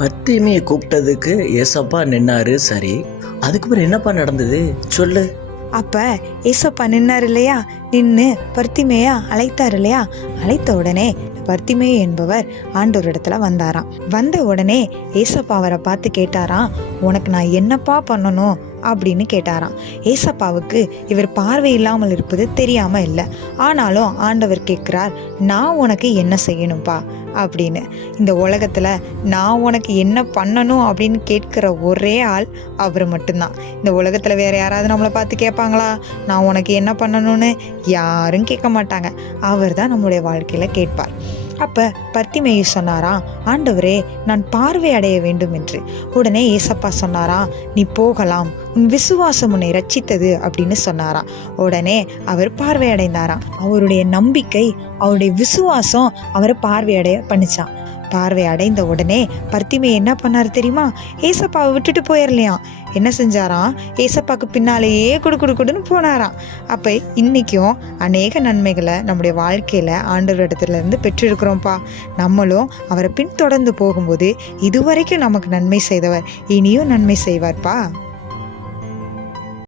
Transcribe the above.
பத்திமையை கூப்பிட்டதுக்கு ஏசப்பா நின்னாரு. சரி, அதுக்கப்புறம் என்னப்பா நடந்தது சொல்லு. அப்ப ஏசப்பா நின்னார் இல்லையா, நின்று பர்த்திமேயா அழைத்தார் இல்லையா. அழைத்த உடனே பர்த்திமேயு என்பவர் ஆண்டவரிடத்துல வந்தாராம். வந்த உடனே ஏசப்பா அவரை பார்த்து கேட்டாராம், உனக்கு நான் என்னப்பா பண்ணணும் அப்படின்னு கேட்டாராம். ஏசப்பாவுக்கு இவர் பார்வை இல்லாமல் இருப்பது தெரியாம இல்லை. ஆனாலும் ஆண்டவர் கேட்கிறார், நான் உனக்கு என்ன செய்யணும்ப்பா அப்படின்னு. இந்த உலகத்துல நான் உனக்கு என்ன பண்ணணும் அப்படின்னு கேட்கிற ஒரே ஆள் அவர் மட்டும்தான். இந்த உலகத்துல வேற யாராவது நம்மளை பார்த்து கேட்பாங்களா நான் உனக்கு என்ன பண்ணணும்னு? யாரும் கேட்க மாட்டாங்க. அவர் தான் நம்முடைய வாழ்க்கையில கேட்பார். அப்ப பர்த்திமேயு சொன்னாராம், ஆண்டவரே, நான் பார்வை அடைய வேண்டும் என்று. உடனே ஏசப்பா சொன்னாராம், நீ போகலாம், உன் விசுவாசம் உன்னை ரட்சித்தது அப்படின்னு சொன்னாராம். உடனே அவர் பார்வை அடைந்தாராம். அவருடைய நம்பிக்கை, அவருடைய விசுவாசம் அவரை பார்வையடைய பண்ணிச்சான். பார்வை அடைந்த உடனே பர்த்திமேயு என்ன பண்ணாரு தெரியுமா? ஏசப்பாவை விட்டுட்டு போயிடலையாம். என்ன செஞ்சாராம்? ஏசப்பாக்கு பின்னாலேயே குடுன்னு போனாராம். அப்ப இன்னைக்கும் அநேக நன்மைகளை நம்முடைய வாழ்க்கையில ஆண்டவரிடத்துல இருந்து பெற்றிருக்கிறோம்ப்பா. நம்மளும் அவரை பின்தொடர்ந்து போகும்போது இதுவரைக்கும் நமக்கு நன்மை செய்தவர் இனியும் நன்மை செய்வார்ப்பா.